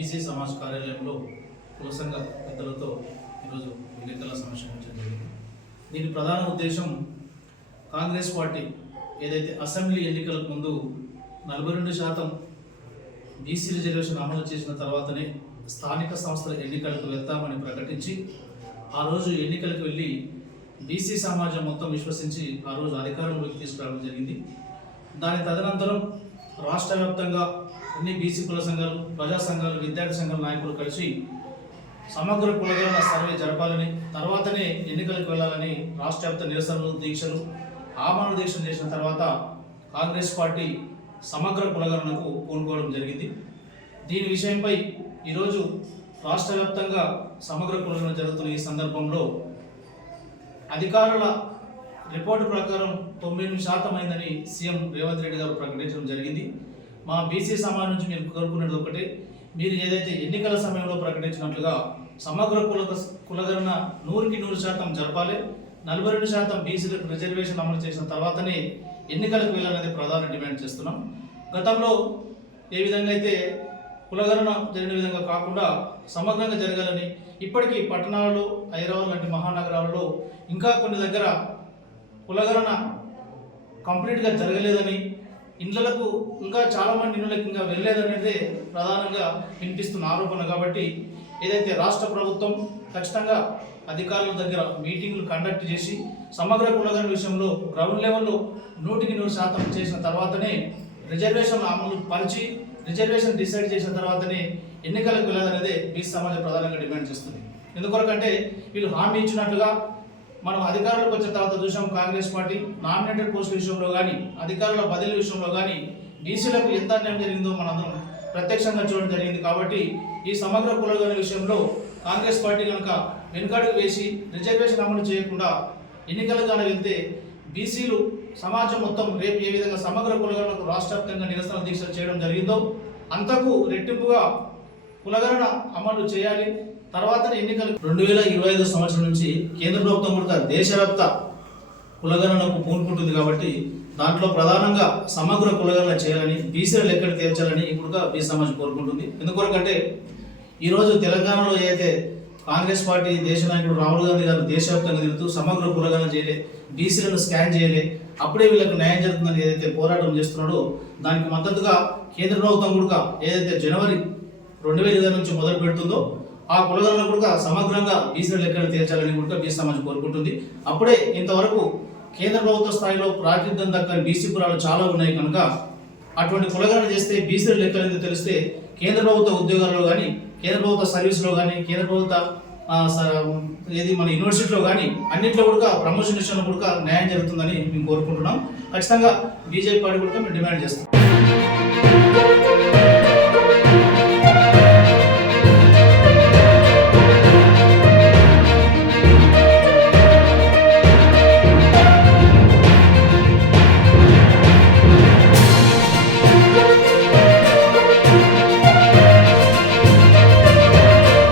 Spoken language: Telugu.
బీసీ సమాజ్ కార్యాలయంలో కుల సంఘ పెద్దలతో ఈరోజు ఎన్నికల సమీక్ష జరిగింది. దీని ప్రధాన ఉద్దేశం కాంగ్రెస్ పార్టీ ఏదైతే అసెంబ్లీ ఎన్నికలకు ముందు 42% బీసీ రిజర్వేషన్ అమలు చేసిన తర్వాతనే స్థానిక సంస్థల ఎన్నికలకు వెళ్తామని ప్రకటించి ఆ రోజు ఎన్నికలకు వెళ్ళి బీసీ సమాజం మొత్తం విశ్వసించి ఆ రోజు అధికారంలోకి తీసుకురావడం జరిగింది. దాని తదనంతరం రాష్ట్ర వ్యాప్తంగా అన్ని బీసీ కుల సంఘాలు, ప్రజా సంఘాలు, విద్యార్థి సంఘాల నాయకులు కలిసి సమగ్ర కులగణన సర్వే జరపాలని, తర్వాతనే ఎన్నికలకు వెళ్ళాలని రాష్ట్ర వ్యాప్త నిరసనలు, దీక్షలు, ఆమరణ దీక్షలు చేసిన తర్వాత కాంగ్రెస్ పార్టీ సమగ్ర కులగణనకు పూనుకోవడం జరిగింది. దీని విషయంపై ఈరోజు రాష్ట్ర వ్యాప్తంగా సమగ్ర కులగణన జరుగుతున్న ఈ సందర్భంలో అధికారుల రిపోర్టు ప్రకారం 98% అయిందని సీఎం రేవంత్ రెడ్డి గారు ప్రకటించడం జరిగింది. మా బీసీ సమాజం నుంచి మేము కోరుకునేది ఒకటే, మీరు ఏదైతే ఎన్నికల సమయంలో ప్రకటించినట్లుగా సమగ్ర కులగణన 100% జరపాలి. 42% బీసీలకు రిజర్వేషన్ అమలు చేసిన తర్వాతనే ఎన్నికలకు వెళ్ళాలనేది ప్రధాన డిమాండ్ చేస్తున్నాం. గతంలో ఏ విధంగా అయితే కులగణన జరిగిన విధంగా కాకుండా సమగ్రంగా జరగాలని, ఇప్పటికీ పట్టణాలలో, హైదరాబాద్ లాంటి మహానగరాలలో ఇంకా కొన్ని దగ్గర కులగణన కంప్లీట్గా జరగలేదని, ఇండ్లకు ఇంకా చాలామంది ఇండ్లకు ఇంకా వెళ్ళలేదనేదే ప్రధానంగా వినిపిస్తున్న ఆరోపణ. కాబట్టి ఏదైతే రాష్ట్ర ప్రభుత్వం ఖచ్చితంగా అధికారుల దగ్గర మీటింగ్లు కండక్ట్ చేసి సమగ్ర కులగణన విషయంలో గ్రౌండ్ లెవెల్లో 100% చేసిన తర్వాతనే రిజర్వేషన్ అమలు పరిచి రిజర్వేషన్ డిసైడ్ చేసిన తర్వాతనే ఎన్నికలకు వెళ్ళాలనేదే బీసీ సమాజం ప్రధానంగా డిమాండ్ చేస్తుంది. ఎందుకొరకంటే వీళ్ళు హామీ ఇచ్చినట్లుగా మనం అధికారులకు వచ్చిన తర్వాత చూసాం, కాంగ్రెస్ పార్టీ నామినేటెడ్ పోస్టుల విషయంలో కానీ, అధికారుల బదిలీ విషయంలో కానీ బీసీలకు ఎంత అన్యాయం జరిగిందో మనందరం ప్రత్యక్షంగా చూడడం జరిగింది. కాబట్టి ఈ సమగ్ర కులగణన విషయంలో కాంగ్రెస్ పార్టీ కనుక వెనుకడుగు వేసి రిజర్వేషన్ అమలు చేయకుండా ఎన్నికలకు కానీ వెళ్తే బీసీలు సమాజం మొత్తం రేపు ఏ విధంగా సమగ్ర కులగణనకు రాష్ట్ర వ్యాప్తంగా నిరసన దీక్షలు చేయడం జరిగిందో అంతకు రెట్టింపుగా కులగణన అమలు చేయాలి. తర్వాత ఎన్నికలు 2025 సంవత్సరం నుంచి కేంద్ర ప్రభుత్వం కూడా దేశవ్యాప్త కులగణనకు పూనుకుంటుంది. కాబట్టి దాంట్లో ప్రధానంగా సమగ్ర కులగణన చేయాలని, బీసీలు ఎక్కడ తీర్చాలని కూడా బీసీ సమాజం కోరుకుంటుంది. ఎందుకొరకంటే ఈరోజు తెలంగాణలో ఏదైతే కాంగ్రెస్ పార్టీ దేశ నాయకుడు రాహుల్ గాంధీ గారు దేశవ్యాప్తంగా తిరుగుతూ సమగ్ర కులగణన చేయలే, బీసీలను స్కాన్ చేయలే, అప్పుడే వీళ్ళకు న్యాయం జరుగుతుందని ఏదైతే పోరాటం చేస్తున్నాడో దానికి మద్దతుగా కేంద్ర ప్రభుత్వం కూడా ఏదైతే జనవరి 2020 నుంచి మొదలు పెడుతుందో ఆ కులగణన కూడా సమగ్రంగా బీసీల లెక్కలు తీర్చాలని కూడా బీసీ సమాజం కోరుకుంటుంది. అప్పుడే ఇంతవరకు కేంద్ర ప్రభుత్వ స్థాయిలో ప్రాతినిధ్యం దక్కని బీసీ కులాలు చాలా ఉన్నాయి కనుక అటువంటి కులగణన చేస్తే బీసీల లెక్కలు ఎందుకు తెలిస్తే కేంద్ర ప్రభుత్వ ఉద్యోగాల్లో కానీ, కేంద్ర ప్రభుత్వ సర్వీస్లో కానీ, కేంద్ర ప్రభుత్వ మన యూనివర్సిటీలో కానీ అన్నింటిలో కూడా ప్రమోషన్ విషయంలో కూడా న్యాయం జరుగుతుందని మేము కోరుకుంటున్నాం. ఖచ్చితంగా బీజేపీ పార్టీ కూడా మేము డిమాండ్ చేస్తాం.